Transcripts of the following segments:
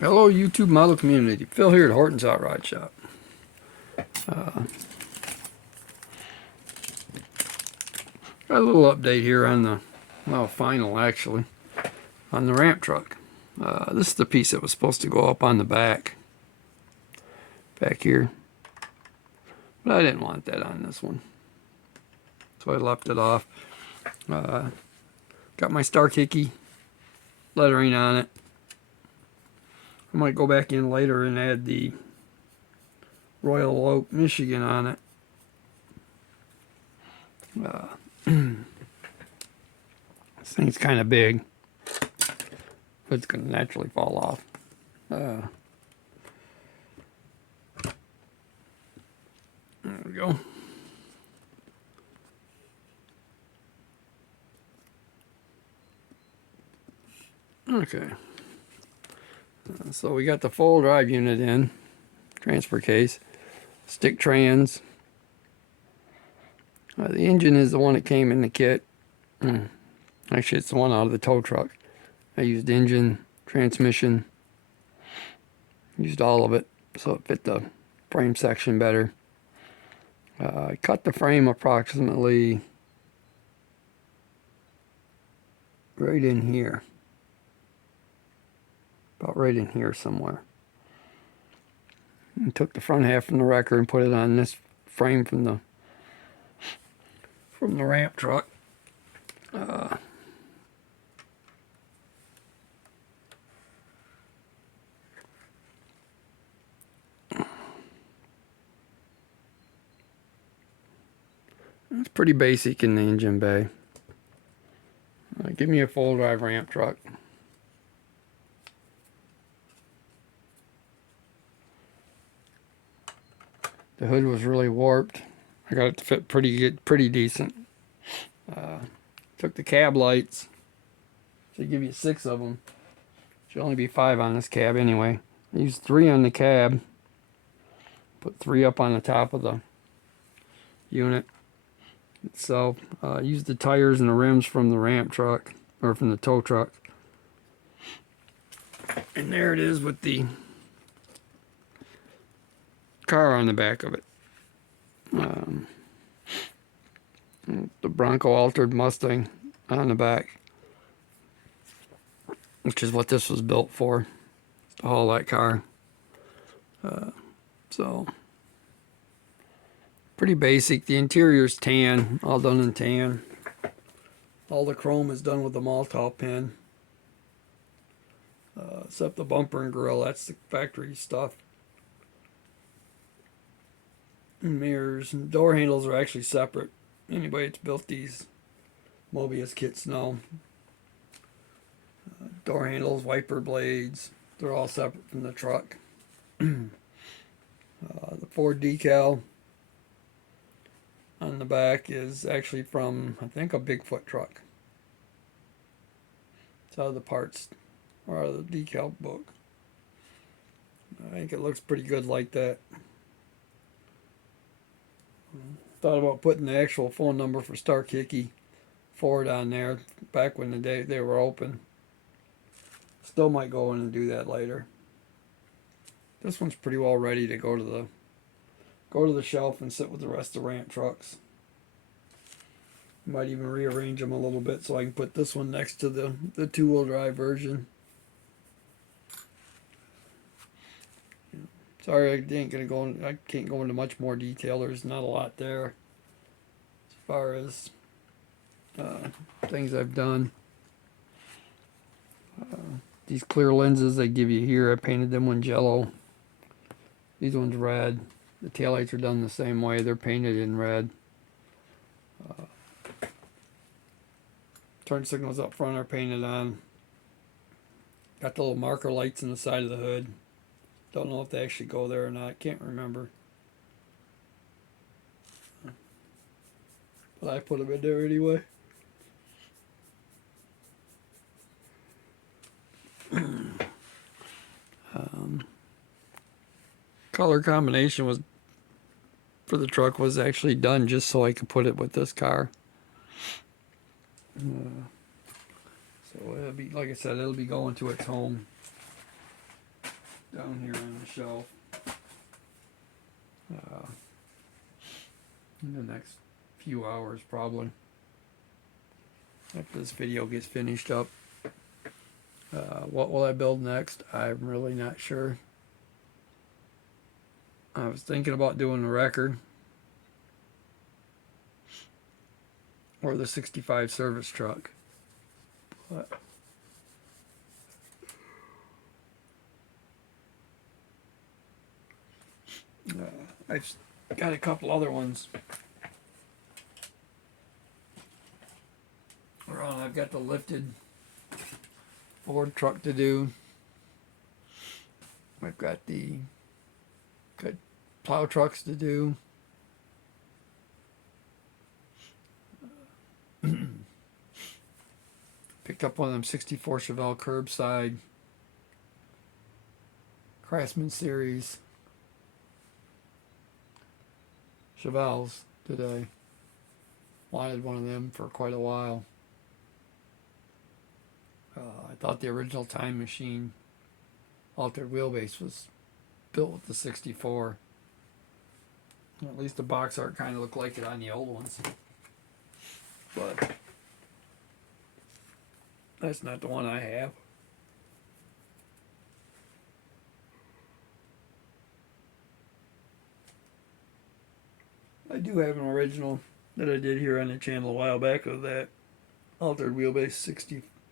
Hello, YouTube model community. Phil here at Horton's Hot Rod Shop. Got a little update here on the, well, final actually, on the ramp truck. This is the piece that was supposed to go up on the back here. But I didn't want that on this one, so I left it off. Got my Stark Hickey lettering on it. I might go back in later and add the Royal Oak, Michigan on it. This thing's kind of big, but it's going to naturally fall off. There we go. Okay. So we got the full drive unit in, transfer case, stick trans. The engine is the one that came in the kit. Actually, it's the one out of the tow truck. I used engine, transmission, used all of it so it fit the frame section better. I cut the frame approximately right in here. About right in here somewhere. And took the front half from the wrecker and put it on this frame from the ramp truck. It's pretty basic in the engine bay. Give me a full drive ramp truck. The hood was really warped. I got it to fit pretty decent. Took the cab lights. Should give you 6 of them. Should only be 5 on this cab anyway. I used 3 on the cab. Put 3 up on the top of the unit itself. Used the tires and the rims from the ramp truck, or from the tow truck. And there it is with the car on the back of it. The Bronco altered Mustang on the back, which is what this was built for, to haul that car. So pretty basic. The interior's tan, all done in tan. All the chrome is done with the Maltol pen, except the bumper and grill. That's the factory stuff. Mirrors and door handles are actually separate. Anybody that's built these Mobius kits know. Door handles, wiper blades, they're all separate from the truck. The Ford decal on the back is actually from, I think, a Bigfoot truck. It's out of the parts, or out of the decal book. I think it looks pretty good like that. Thought about putting the actual phone number for Stark Hickey Ford on there back when they were open. Still might go in and do that later. This one's pretty well ready to go to the shelf and sit with the rest of the ramp trucks. Might even rearrange them a little bit so I can put this one next to the 2-wheel drive version. Sorry, I can't go into much more detail. There's not a lot there as far as things I've done. These clear lenses they give you here, I painted them one yellow. These ones red. The taillights are done the same way. They're painted in red. Turn signals up front are painted on. Got the little marker lights in the side of the hood. Don't know if they actually go there or not. Can't remember. But I put them in there anyway. Color combination was for the truck was actually done just so I could put it with this car. So it'll be, like I said, it'll be going to its home. down here on the shelf. In the next few hours, probably. After this video gets finished up. What will I build next? I'm really not sure. I was thinking about doing the record. Or the 65 service truck. But I've got a couple other ones. I've got the lifted Ford truck to do. I've got plow trucks to do. Picked up one of them 64 Chevelle curbside Craftsman series Chevelles today. Wanted one of them for quite a while. I thought the original Time Machine altered wheelbase was built with the 64. At least the box art kind of looked like it on the old ones. But that's not the one I have. I do have an original that I did here on the channel a while back of that altered wheelbase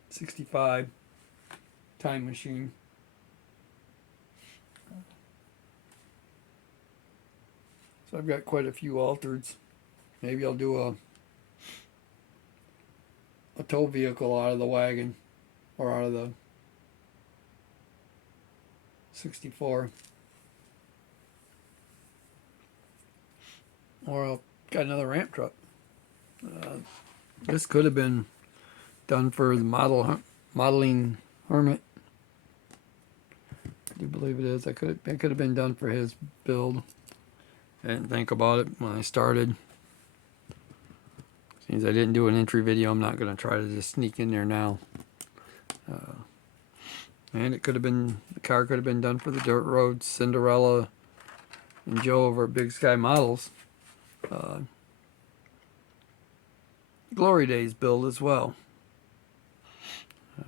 65 Time Machine. So I've got quite a few altereds. Maybe I'll do a tow vehicle out of the wagon or out of the 64. Or I'll got another ramp truck. This could have been done for the modeling Hermit. I do believe it is. It could have been done for his build. I didn't think about it when I started. Since I didn't do an entry video, I'm not going to try to just sneak in there now. And it could have been, the car could have been done for the Dirt Road, Cinderella, and Joe over at Big Sky Models. Glory Days build as well. So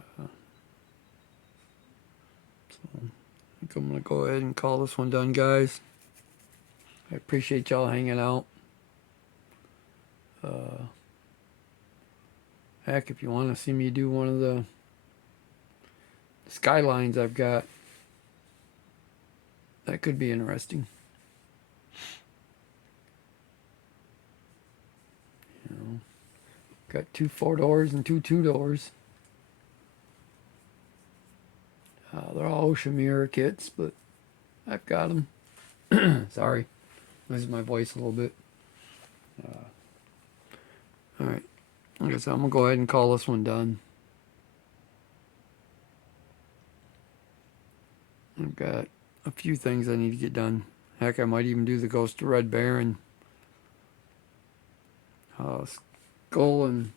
I think I'm going to go ahead and call this one done, guys. I appreciate y'all hanging out. Heck, if you want to see me do one of the Skylines I've got, that could be interesting. You know, got 2 4-doors and 2 2-doors. They're all Ocean Mirror kits, but I've got them. Sorry, losing my voice a little bit. Alright, like I said, I'm going to go ahead and call this one done. I've got a few things I need to get done. Heck, I might even do the Ghost of Red Baron. Skull and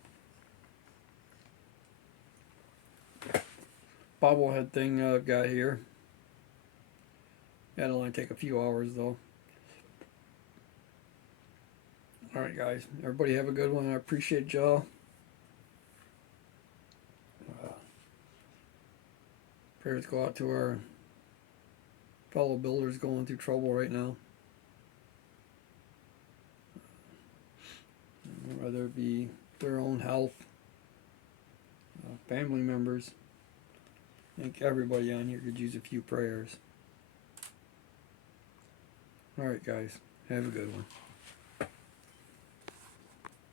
bobblehead thing I've got here. That'll only take a few hours though. Alright guys, everybody have a good one. I appreciate y'all. Prayers go out to our fellow builders going through trouble right now. Whether it be their own health, family members. I think everybody on here could use a few prayers. Alright guys, have a good one.